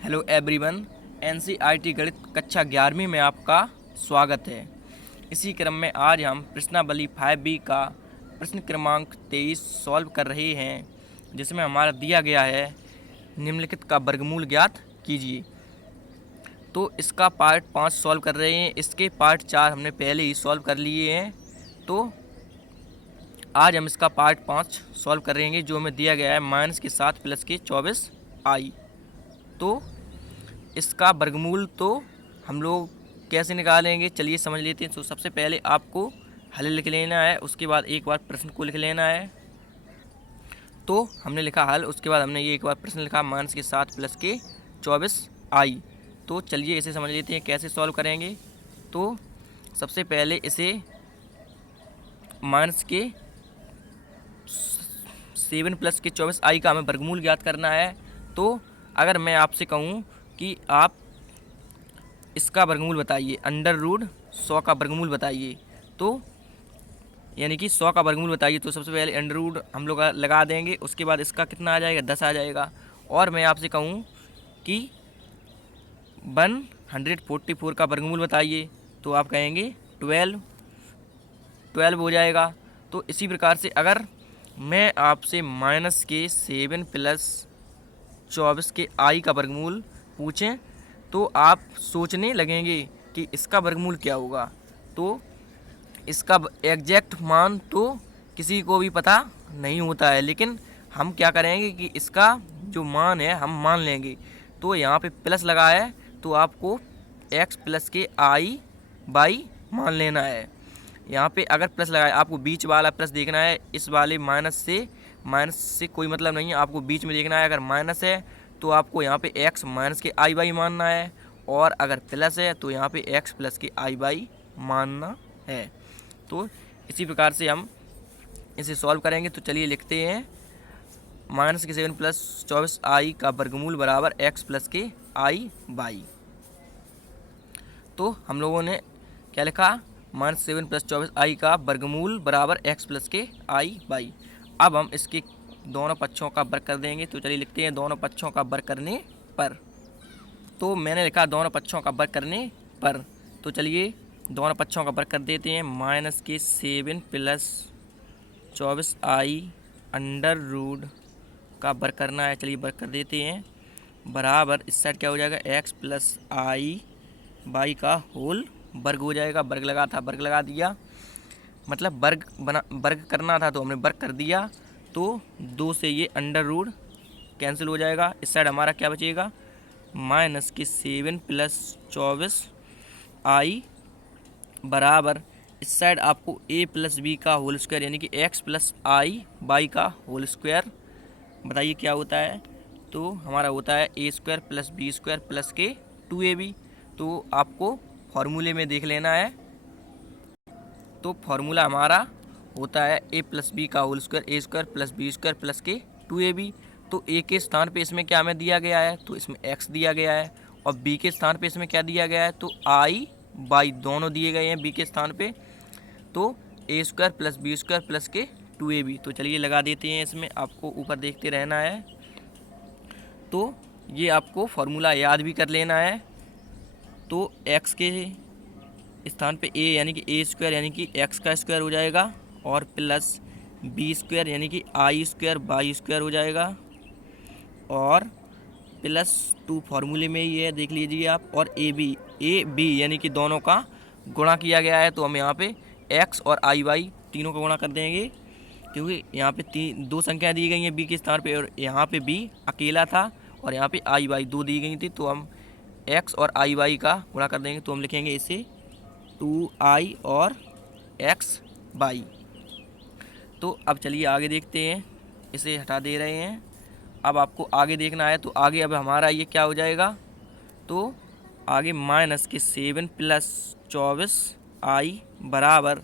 Hello everyone. NCERT गणित कक्षा 11वीं में आपका स्वागत है। इसी क्रम में आज हम प्रश्नावली 5B का प्रश्न क्रमांक 23 सॉल्व कर रहे हैं, जिसमें हमारा दिया गया है निम्नलिखित का वर्गमूल ज्ञात कीजिए। तो इसका पार्ट 5 सॉल्व कर रहे हैं। इसके पार्ट 4 हमने पहले ही सॉल्व कर लिए हैं। तो आज हम इसका पार्ट 5 सॉल्व करेंगे, जो हमें दिया गया है माइनस के 7 प्लस के 24i। तो इसका वर्गमूल तो हम लोग कैसे निकालेंगे, चलिए समझ लेते हैं। तो सबसे पहले आपको हल लिख लेना है, उसके बाद एक बार प्रश्न को लिख लेना है। तो हमने लिखा हल, उसके बाद हमने ये एक बार प्रश्न लिखा माइनस के 7 प्लस के 24i। तो चलिए इसे समझ लेते हैं कैसे सॉल्व करेंगे। तो सबसे पहले इसे माइनस के 7 प्लस के 24i का हमें वर्गमूल ज्ञात करना है। तो अगर मैं आपसे कहूँ कि आप इसका वर्गमूल बताइए, अंडर रूट 100 का वर्गमूल बताइए, तो यानी कि 100 का वर्गमूल बताइए, तो सबसे पहले अंडर रूट हम लोग लगा देंगे। उसके बाद इसका कितना आ जाएगा, 10 आ जाएगा। और मैं आपसे कहूँ कि 144 का वर्गमूल बताइए, तो आप कहेंगे 12 हो जाएगा। तो इसी प्रकार से अगर मैं आपसे माइनस के 7 प्लस 24 के i का वर्गमूल पूछें, तो आप सोचने लगेंगे कि इसका वर्गमूल क्या होगा। तो इसका एग्जैक्ट मान तो किसी को भी पता नहीं होता है, लेकिन हम क्या करेंगे कि इसका जो मान है हम मान लेंगे। तो यहाँ पे प्लस लगा है, तो आपको x प्लस के i बाई मान लेना है। यहाँ पे अगर प्लस लगाए, आपको बीच वाला प्लस देखना है। इस वाले माइनस से कोई मतलब नहीं है, आपको बीच में देखना है। अगर माइनस है तो आपको यहाँ पे x माइनस के i बाई मानना है, और अगर प्लस है तो यहाँ पे x प्लस के i बाई मानना है। तो इसी प्रकार से हम इसे सॉल्व करेंगे। तो चलिए लिखते हैं माइनस के 7 प्लस 24i का वर्गमूल बराबर x प्लस के i बाई। तो हम लोगों ने क्या लिखा, माइनस 7 प्लस 24i का वर्गमूल बराबर x प्लस के i बाई। अब हम इसके दोनों पक्षों का वर्ग कर देंगे। तो चलिए लिखते हैं दोनों पक्षों का वर्ग करने पर। तो मैंने लिखा दोनों पक्षों का वर्ग करने पर। तो चलिए दोनों पक्षों का वर्ग कर देते हैं। माइनस के 7 प्लस 24i अंडर रूट का वर्ग करना है। चलिए वर्ग कर देते हैं, बराबर इस साइड क्या हो जाएगा, x प्लस i बाई का होल वर्ग हो जाएगा। वर्ग लगा था, वर्ग लगा दिया, मतलब वर्ग करना था तो हमने वर्ग कर दिया। तो 2 से ये अंडर रूट कैंसिल हो जाएगा। इस साइड हमारा क्या बचेगा, माइनस के 7 प्लस 24i बराबर इस साइड आपको a प्लस बी का होल स्क्वायर यानी कि x प्लस i बाई का होल स्क्वायर, बताइए क्या होता है। तो हमारा होता है a square plus B square plus के 2ab। तो आपको फॉर्मूले में देख लेना है। तो फॉर्मूला हमारा होता है a प्लस बी का whole square, a square plus B square plus के 2ab। तो a के स्थान पे इसमें क्या हमें दिया गया है, तो इसमें x दिया गया है, और b के स्थान पे इसमें क्या दिया गया है, तो i बाई दोनों दिए गए हैं b के स्थान पे। तो a square plus B square plus के 2ab। तो चलिए लगा देते हैं इसमें, आपको ऊपर देखते रहना है। तो ये आपको फॉर्मूला याद भी कर लेना है। तो x के स्थान पे a यानी कि a स्क्वायर यानी कि x का स्क्वायर हो जाएगा, और प्लस b स्क्वायर यानी कि i स्क्वायर बाई स्क्वायर हो जाएगा, और प्लस 2 फार्मूले में ही है, देख लीजिए आप। और a b यानी कि दोनों का गुणा किया गया है। तो हम यहाँ पे x और i बाई तीनों का गुणा कर देंगे, क्योंकि यहाँ पे दो संख्या दी गई हैं b के स्थान पे, और यहाँ पे b अकेला था, और यहाँ पे i बाई 2 दी गई थी। तो हम x और i बाई का गुणा कर देंगे। तो हम लिखेंगे इसे 2i और x बाई। तो अब चलिए आगे देखते हैं, इसे हटा दे रहे हैं। अब आपको आगे देखना है। तो आगे अब हमारा ये क्या हो जाएगा, तो आगे माइनस के 7 प्लस 24i बराबर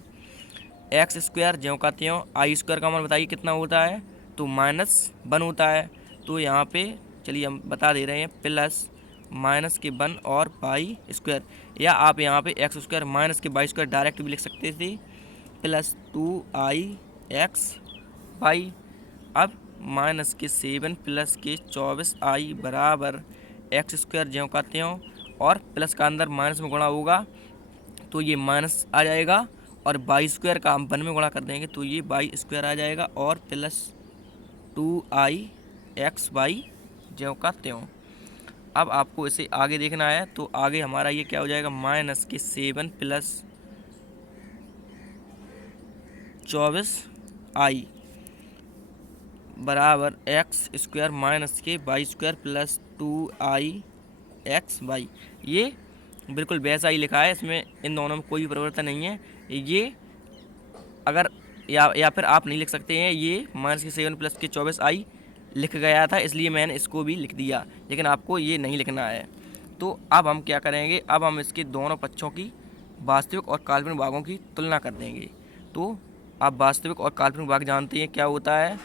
x स्क्वायर, ज्यों का त्यों i स्क्वायर का मान बताइए कितना होता है, तो -1 होता है। तो यहाँ पे चलिए हम बता दे रहे हैं, प्लस माइनस के 1 और बाई स्क्वायर, या आप यहाँ पे x स्क्वायर माइनस के बाई स्क्वायर डायरेक्ट भी लिख सकते थे, प्लस 2ix बाई। अब माइनस के 7 प्लस के 24i बराबर एक्स स्क्वायर ज्यों का त्यों, और प्लस का अंदर माइनस में गुणा होगा तो ये माइनस आ जाएगा, और वाई स्क्वायर का हम 1 में गुणा कर देंगे तो ये वाई स्क्वायर आ जाएगा, और प्लस 2i(x) ज्यों का त्यों। अब आपको इसे आगे देखना है, तो आगे हमारा ये क्या हो जाएगा, -7 + 24i बराबर x² -y² + 2i(x)y। ये बिल्कुल वैसा ही लिखा है, इसमें इन दोनों में कोई परिवर्तन नहीं है। ये अगर या फिर आप नहीं लिख सकते हैं, ये -7 + 24i लिख गया था इसलिए मैंने इसको भी लिख दिया, लेकिन आपको ये नहीं लिखना है। तो अब हम क्या करेंगे, अब हम इसके दोनों पक्षों की वास्तविक और काल्पनिक भागों की तुलना कर देंगे। तो आप वास्तविक और काल्पनिक भाग जानते हैं क्या होता है।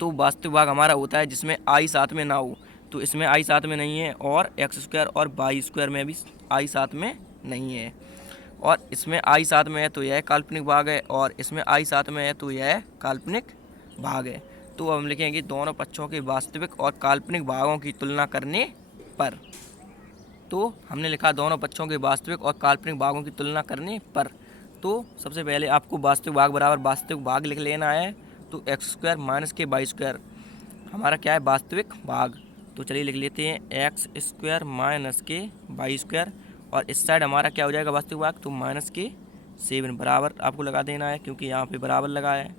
तो वास्तविक भाग हमारा होता है जिसमें आई साथ में ना हो, तो इसमें आई साथ में नहीं है, और x² और y² में भी आई साथ में नहीं है, और इसमें आई साथ में है तो यह काल्पनिक भाग है, और इसमें आई साथ में है तो यह काल्पनिक भाग है। तो अब हम लिखेंगे दोनों पक्षों के वास्तविक और काल्पनिक भागों की तुलना करने पर। तो हमने लिखा दोनों पक्षों के वास्तविक और काल्पनिक भागों की तुलना करने पर। तो सबसे पहले आपको वास्तविक भाग बराबर वास्तविक भाग लिख लेना है। तो x² - y² हमारा क्या है, वास्तविक भाग। तो चलिए लिख लेते हैं x² - y², और इस साइड हमारा क्या हो जाएगा वास्तविक भाग, तो -7 बराबर आपको लगा देना है क्योंकि यहाँ पे बराबर लगा है।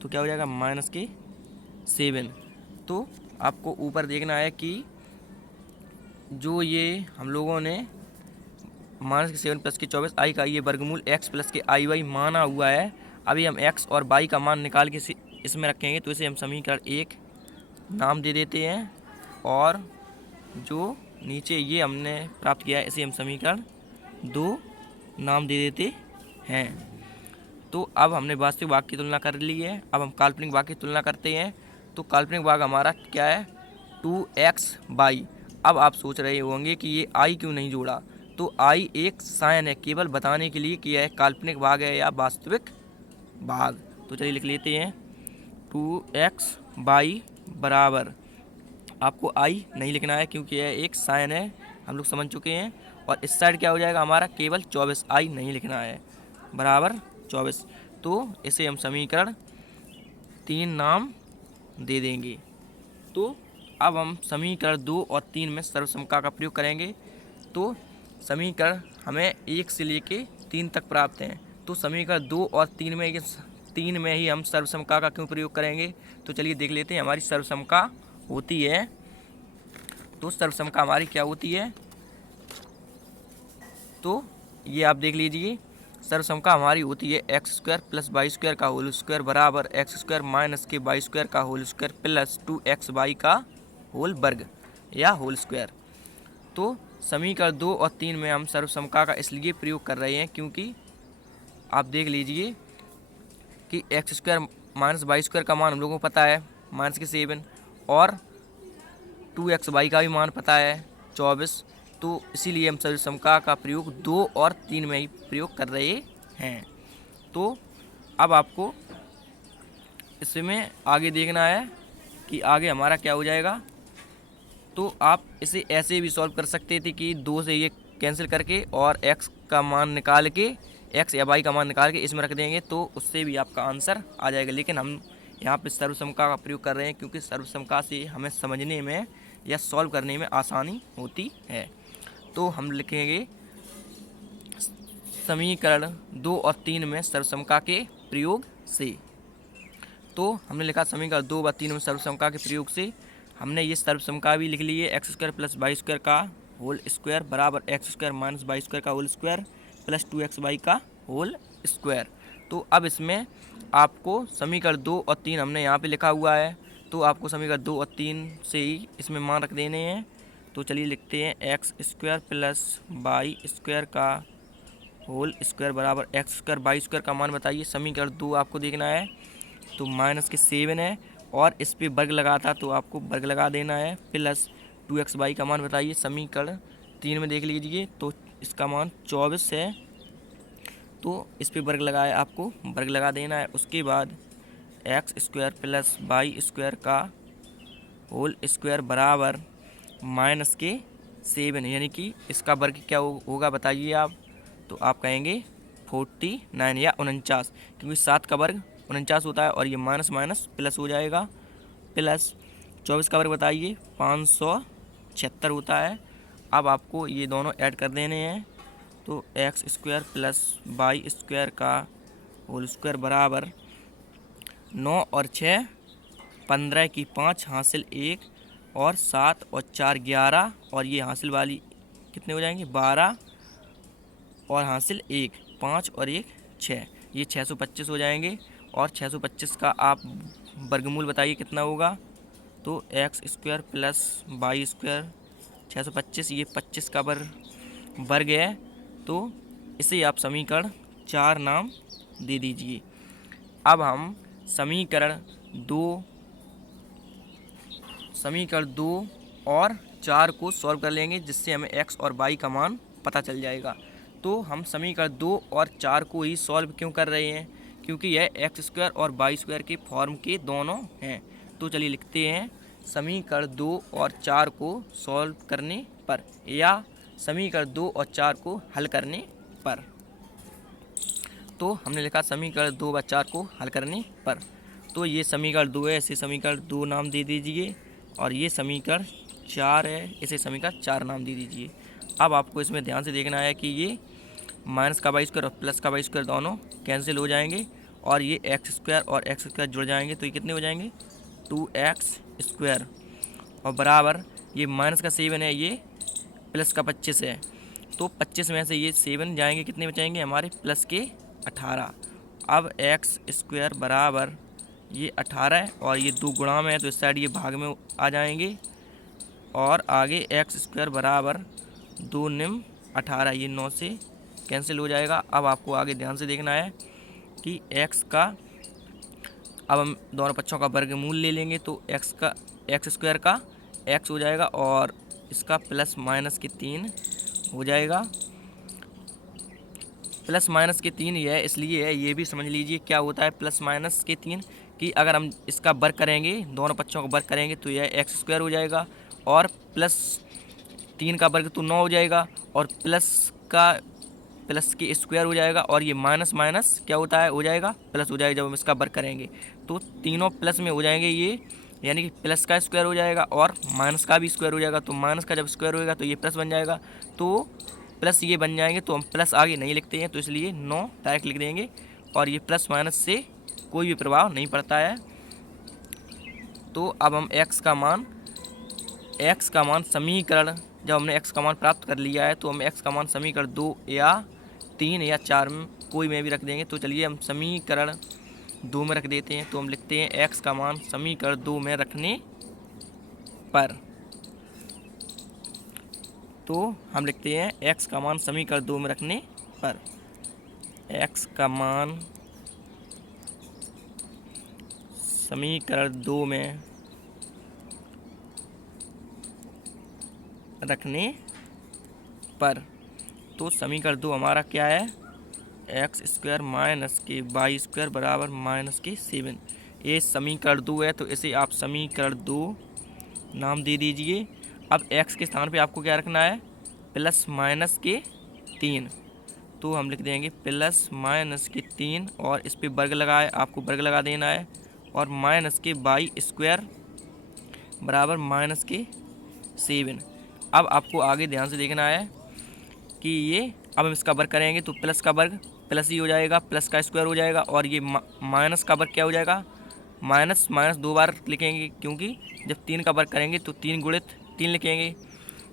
तो क्या हो जाएगा -7। तो आपको ऊपर देखना है कि जो ये हम लोगों ने -7 + 24i का ये वर्गमूल x + के i माना हुआ है। अभी हम x और y का मान निकाल के इसमें रखेंगे, तो इसे हम समीकरण 1 नाम दे देते हैं, और जो नीचे ये हमने प्राप्त किया है इसे हम समीकरण 2 नाम दे देते हैं। तो अब हमने वास्तविक भाग की तुलना कर ली है, अब हम काल्पनिक भाग की तुलना करते हैं। तो काल्पनिक भाग हमारा क्या है, 2xy। अब आप सोच रहे होंगे कि ये i क्यों नहीं जोड़ा, तो i एक साइन है, केवल बताने के लिए कि यह काल्पनिक भाग है या वास्तविक भाग। तो चलिए लिख लेते हैं 2xy बराबर, आपको i नहीं लिखना है क्योंकि यह एक साइन है, हम लोग समझ चुके हैं। और इस साइड क्या हो जाएगा हमारा, केवल 24i नहीं लिखना है, बराबर 24। तो इसे हम समीकरण 3 नाम दे देंगे। तो अब हम समीकरण 2 और 3 में सर्वसमता का प्रयोग करेंगे। तो समीकरण हमें 1 से लेके 3 तक प्राप्त हैं, तो समीकरण 2 और 3 में ही हम सर्वसमता का क्यों प्रयोग करेंगे। तो चलिए देख लेते हैं हमारी सर्वसमता होती है। तो सर्वसमता हमारी क्या होती है, तो ये आप देख लीजिए, सर्वसमता हमारी होती है x² + y² का होल स्क्वायर बराबर x² - के y² का होल स्क्वायर प्लस 2xy का होल वर्ग या होल स्क्वायर। तो समीकरण 2 और 3 में हम सर्वसमता का इसलिए प्रयोग कर रहे हैं क्योंकि आप देख लीजिए कि x² - y² का मान हम लोगों को पता है -7, और 2xy का भी मान पता है 24। तो इसीलिए हम सर्वसमता का प्रयोग 2 और 3 में ही प्रयोग कर रहे हैं। तो अब आपको इसमें आगे देखना है कि आगे हमारा क्या हो जाएगा। तो आप इसे ऐसे भी सॉल्व कर सकते थे कि 2 से ये कैंसिल करके और x का मान निकाल के, x या y का मान निकाल के इसमें रख देंगे, तो उससे भी आपका आंसर आ जाएगा। लेकिन हम यहाँ पे सर्वसमता का प्रयोग कर रहे हैं क्योंकि सर्वसमता से हमें समझने में या सॉल्व करने में आसानी होती है। तो हम लिखेंगे समीकरण 2 और 3 में सर्वसमता के प्रयोग से। तो हमने लिखा समीकरण 2 व 3 में सर्वसमता के प्रयोग से हमने ये सर्वसमता भी लिख ली है, x² + y² का होल स्क्वायर बराबर x² - y² का होल स्क्वायर प्लस 2xy का होल स्क्वायर। तो अब इसमें आपको समीकरण 2 और 3 हमने यहाँ पे लिखा हुआ है, तो आपको समीकरण 2 और 3 से ही इसमें मान रख देने हैं। तो चलिए लिखते हैं x² + y² का होल स्क्वायर बराबर x² y² का मान बताइए। समीकरण 2 आपको देखना है, तो -7 है, और इस पे वर्ग लगा था तो आपको वर्ग लगा देना है, प्लस 2xy का मान बताइए। समीकरण 3 में देख लीजिए, तो इसका मान 24 है, तो इस पे वर्ग लगाया, आपको वर्ग लगा देना है। उसके बाद x² + y² का होल स्क्वायर बराबर माइनस के 7, यानी कि इसका वर्ग क्या होगा बताइए आप। तो आप कहेंगे 49 या 49, क्योंकि 7 का वर्ग 49 होता है और ये माइनस माइनस प्लस हो जाएगा। प्लस 24 का वर्ग बताइए 576 होता है। अब आपको ये दोनों ऐड कर देने हैं। तो X square plus Y square का होल स्क्वायर बराबर 9 और 6 15 की 5 हासिल 1 और 7 और 4 11 और ये हासिल वाली कितने हो जाएंगे 12 और हासिल 1 5 और 1 6, ये 625 हो जाएंगे। और 625 का आप वर्गमूल बताइए कितना होगा। तो X square plus Y square 625, ये 25 का वर्ग है। तो इसे आप समीकरण 4 नाम दे दीजिए। अब हम समीकरण दो और 4 को सॉल्व कर लेंगे, जिससे हमें एक्स और वाई का मान पता चल जाएगा। तो हम समीकरण 2 और 4 को ही सॉल्व क्यों कर रहे हैं, क्योंकि यह एक्स स्क्वायर और वाई स्क्वायर के फॉर्म के दोनों हैं। तो चलिए लिखते हैं समीकरण 2 और 4 को सॉल्व करने पर, या समीकरण 2 और 4 को हल करने पर। तो हमने लिखा समीकरण 2 व 4 को हल करने पर। तो ये समीकरण 2 है, इसे समीकरण 2 नाम दे दीजिए, और ये समीकरण 4 है, इसे समीकरण 4 नाम दे दीजिए। अब आपको इसमें ध्यान से देखना है कि ये माइनस का वाई स्क्वायर और प्लस का वाई स्क्वायर दोनों कैंसिल हो जाएंगे, और ये एक्स स्क्वायर और एक्स स्क्वायर जुड़ जाएंगे। तो ये कितने हो जाएंगे 2x स्क्वायर, और बराबर ये माइनस का 7 है, ये प्लस का 25 है। तो 25 में से ये 7 जाएंगे, कितने बचाएंगे हमारे प्लस के 18। अब एक्स स्क्वायर बराबर ये 18 है, और ये 2 गुणा में है तो इस साइड ये भाग में आ जाएंगे, और आगे एक्स स्क्वायर बराबर 2 निम 18, ये 9 से कैंसिल हो जाएगा। अब आपको आगे ध्यान से देखना है कि एक्स का, अब हम दोनों पक्षों का वर्गमूल ले लेंगे। तो एक्स स्क्वायर का एक्स हो जाएगा, और इसका प्लस माइनस के 3 हो जाएगा। प्लस माइनस के 3 यह इसलिए है, ये भी समझ लीजिए क्या होता है प्लस माइनस के 3, कि अगर हम इसका वर्ग करेंगे, दोनों पक्षों का वर्ग करेंगे, तो यह एक्स स्क्वायर हो जाएगा, और प्लस 3 का वर्ग तो 9 हो जाएगा, और प्लस के स्क्वायर हो जाएगा, और ये माइनस माइनस क्या होता है हो जाएगा प्लस हो जाएगा जब हम इसका वर्ग करेंगे। तो तीनों प्लस में हो जाएंगे ये, यानी कि प्लस का स्क्वायर हो जाएगा और माइनस का भी स्क्वायर हो जाएगा। तो माइनस का जब स्क्वायर होएगा तो ये प्लस बन जाएगा, तो प्लस ये बन जाएंगे। तो हम प्लस आगे नहीं लिखते हैं, तो इसलिए 9 डायरेक्ट लिख देंगे, और ये प्लस माइनस से कोई भी प्रभाव नहीं पड़ता है। तो अब हम एक्स का मान समीकरण, जब हमने एक्स का मान प्राप्त कर लिया है, तो हम एक्स का मान समीकरण 2 या 3 या 4 में कोई में भी रख देंगे। तो चलिए हम समीकरण 2 में रख देते हैं। तो हम लिखते हैं एक्स का मान समीकरण 2 में रखने पर। तो हम लिखते हैं एक्स का मान समीकरण 2 में रखने पर, एक्स का मान समीकरण 2 में रखने पर। तो समीकरण 2 हमारा क्या है, एक्स स्क्वायर माइनस के वाई स्क्वायर बराबर माइनस के 7। ये समीकरण 2 है, तो इसे आप समीकरण 2 नाम दे दीजिए। अब एक्स के स्थान पे आपको क्या रखना है, प्लस माइनस के 3। तो हम लिख देंगे प्लस माइनस के 3, और इस पर वर्ग लगाए, आपको वर्ग लगा देना है, और माइनस के वाई स्क्वायर बराबर माइनस के 7। अब आपको आगे ध्यान से देखना है कि ये, अब हम इसका वर्ग करेंगे तो प्लस का वर्ग प्लस ही हो जाएगा, प्लस का स्क्वायर हो जाएगा, और ये माइनस का वर्ग क्या हो जाएगा, माइनस माइनस 2 बार लिखेंगे, क्योंकि जब 3 का वर्ग करेंगे तो 3 गुणित 3 लिखेंगे,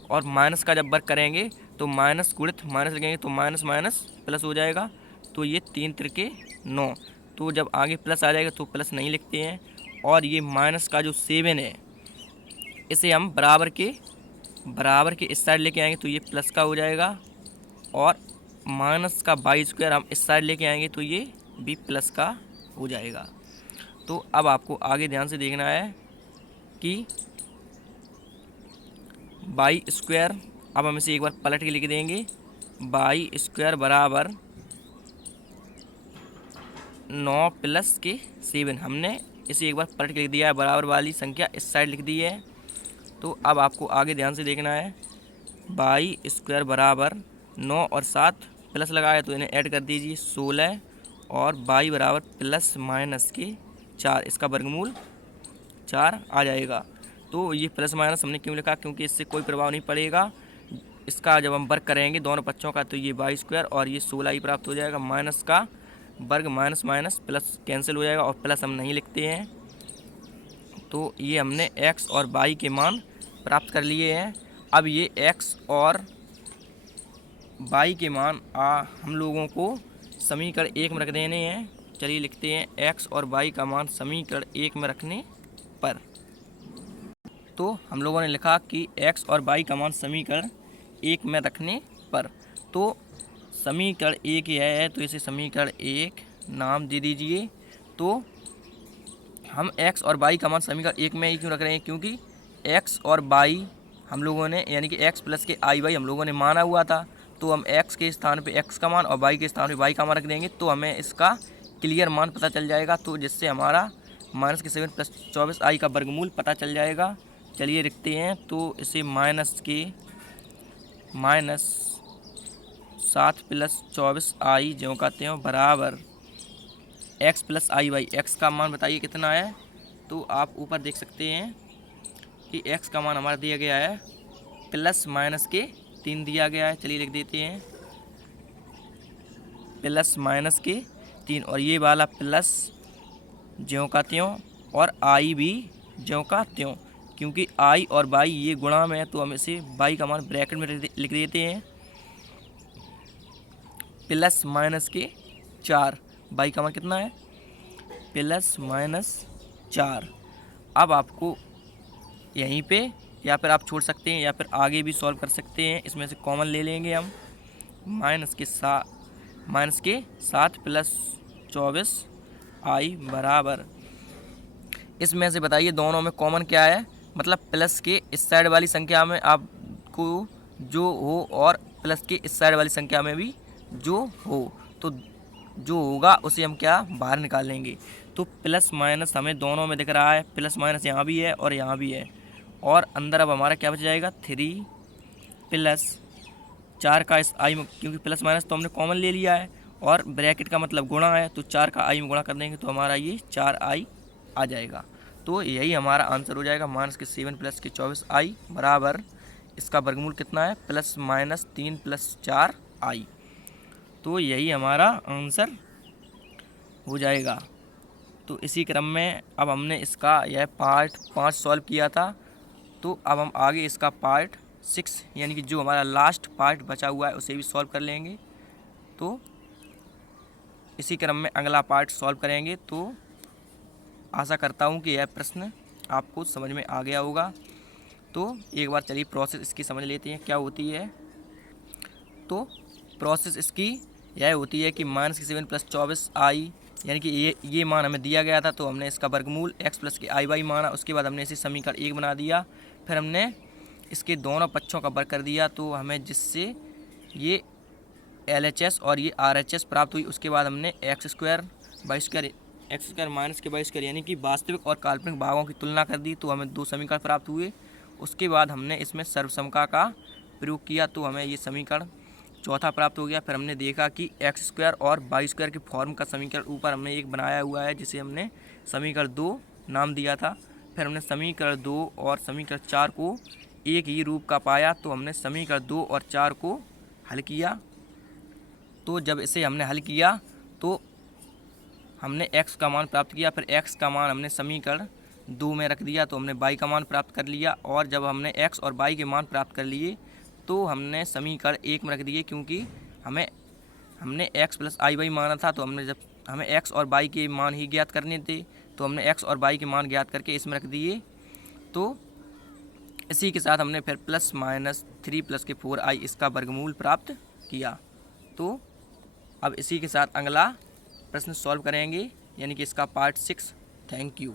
और माइनस का जब वर्ग करेंगे तो माइनस गुणित माइनस लिखेंगे, तो माइनस माइनस प्लस हो जाएगा। तो ये 3 त्रिके 9। तो जब आगे प्लस आ जाएगा तो प्लस नहीं लिखते हैं, और ये माइनस का जो 7 है, इसे हम बराबर के इस साइड लेके आएंगे, तो ये प्लस का हो जाएगा, और माइनस का वाई स्क्वायर हम इस साइड लेके आएंगे, तो ये भी प्लस का हो जाएगा। तो अब आपको आगे ध्यान से देखना है कि वाई स्क्वायर, अब हम इसे एक बार पलट के लिख देंगे, वाई स्क्वायर बराबर 9 + 7। हमने इसे एक बार पलट के लिख दिया है, बराबर वाली संख्या इस साइड लिख दी है, तो अब आपको आगे ध्यान से देखना है। बाई स्क्वायर बराबर 9 और 7 प्लस लगाए तो इन्हें ऐड कर दीजिए 16 और बाई बराबर प्लस माइनस के 4, इसका वर्गमूल 4 आ जाएगा। तो ये प्लस माइनस हमने क्यों लिखा, क्योंकि इससे कोई प्रभाव नहीं पड़ेगा। इसका जब हम वर्ग करेंगे दोनों पक्षों का तो ये बाई स्क्वायर और ये 16 ही प्राप्त हो जाएगा। माइनस का वर्ग माइनस माइनस प्लस कैंसिल हो जाएगा और प्लस हम नहीं लिखते हैं। तो ये हमने x और y के मान प्राप्त कर लिए हैं। अब ये x और y के मान हम लोगों को समीकरण 1 में रख देने हैं। चलिए लिखते हैं x और y का मान समीकरण 1 में रखने पर। तो हम लोगों ने लिखा कि x और y का मान समीकरण 1 में रखने पर। तो समीकरण 1 यह है तो इसे समीकरण 1 नाम दे दीजिए। तो हम x और y का मान समीकरण 1 में ही क्यों रख रहे हैं, क्योंकि x और y हम लोगों ने यानी कि x प्लस के आई वाई हम लोगों ने माना हुआ था। तो हम x के स्थान पे x का मान और y के स्थान पे y का मान रख देंगे तो हमें इसका क्लियर मान पता चल जाएगा। तो जिससे हमारा माइनस के 7 प्लस 24 आई का वर्गमूल पता चल जाएगा। चलिए लिखते हैं। तो इसे माइनस 7 प्लस 24 आई जो कहते हैं बराबर x प्लस आई वाई। एक्स का मान बताइए कितना है। तो आप ऊपर देख सकते हैं कि x का मान हमारा दिया गया है प्लस माइनस के 3 दिया गया है। चलिए लिख देते हैं प्लस माइनस के 3 और ये वाला प्लस ज्यों का त्यों और आई भी ज्यों का त्यों, क्योंकि आई और बाई ये गुणा में है तो हम इसे बाई का मान ब्रैकेट में लिख देते हैं प्लस माइनस के 4। बाई का मान कितना है प्लस माइनस 4। अब आपको यहीं पे या फिर आप छोड़ सकते हैं या फिर आगे भी सॉल्व कर सकते हैं। इसमें से कॉमन ले लेंगे हम। माइनस के 7 प्लस 24 आई बराबर, इसमें से बताइए दोनों में कॉमन क्या है। मतलब प्लस के इस साइड वाली संख्या में आपको जो हो और प्लस के इस साइड वाली संख्या में भी जो हो, तो जो होगा उसे हम क्या बाहर निकाल लेंगे। तो प्लस माइनस हमें दोनों में दिख रहा है, प्लस माइनस यहाँ भी है और यहाँ भी है। और अंदर अब हमारा क्या बच जाएगा 3 प्लस 4 का इस आई में, क्योंकि प्लस माइनस तो हमने कॉमन ले लिया है और ब्रैकेट का मतलब गुणा है तो 4 का आई में गुणा कर देंगे तो हमारा ये 4 आई आ जाएगा। तो यही हमारा आंसर हो जाएगा। माइनस के 7 प्लस के 24 आई बराबर इसका वर्गमूल कितना है प्लस माइनस 3 प्लस 4 आई। तो यही हमारा आंसर हो जाएगा। तो इसी क्रम में अब हमने इसका यह पार्ट 5 सॉल्व किया था। तो अब हम आगे इसका पार्ट 6 यानी कि जो हमारा लास्ट पार्ट बचा हुआ है उसे भी सॉल्व कर लेंगे। तो इसी क्रम में अगला पार्ट सॉल्व करेंगे। तो आशा करता हूँ कि यह प्रश्न आपको समझ में आ गया होगा। तो एक बार चलिए प्रोसेस इसकी समझ लेते हैं क्या होती है। तो प्रोसेस इसकी यह होती है कि माइनस के 7 प्लस 24 आई यानी कि ये मान हमें दिया गया था तो हमने इसका वर्गमूल x प्लस के आई वाई माना। उसके बाद हमने इसे समीकरण 1 बना दिया। फिर हमने इसके दोनों पक्षों का वर्ग कर दिया तो हमें जिससे ये LHS और ये RHS प्राप्त हुई। उसके बाद हमने x स्क्वायर माइनस के वाई स्क्वायर यानी कि वास्तविक और काल्पनिक भागों की तुलना कर दी तो हमें 2 समीकरण प्राप्त हुए। उसके बाद हमने इसमें सर्वसमता का प्रयोग किया तो हमें ये समीकरण चौथा प्राप्त हो गया। फिर हमने देखा कि x स्क्वायर और वाई स्क्वायर के फॉर्म का समीकरण ऊपर हमने एक बनाया हुआ है जिसे हमने समीकरण 2 नाम दिया था। फिर हमने समीकरण 2 और समीकरण 4 को एक ही रूप का पाया तो हमने समीकरण 2 और 4 को हल किया। तो जब इसे हमने हल किया तो हमने x का मान प्राप्त किया। फिर x का मान हमने समीकरण 2 में रख दिया तो हमने y का मान प्राप्त कर लिया। और जब हमने x और y के मान प्राप्त कर लिए तो हमने समीकरण 1 में रख दिए, क्योंकि हमने x प्लस आई वाई माना था। तो हमने जब हमें x और y के मान ही ज्ञात करने थे तो हमने x और y के मान ज्ञात करके इसमें रख दिए। तो इसी के साथ हमने फिर प्लस माइनस 3 प्लस के 4 आई इसका वर्गमूल प्राप्त किया। तो अब इसी के साथ अगला प्रश्न सॉल्व करेंगे यानी कि इसका पार्ट 6। Thank you.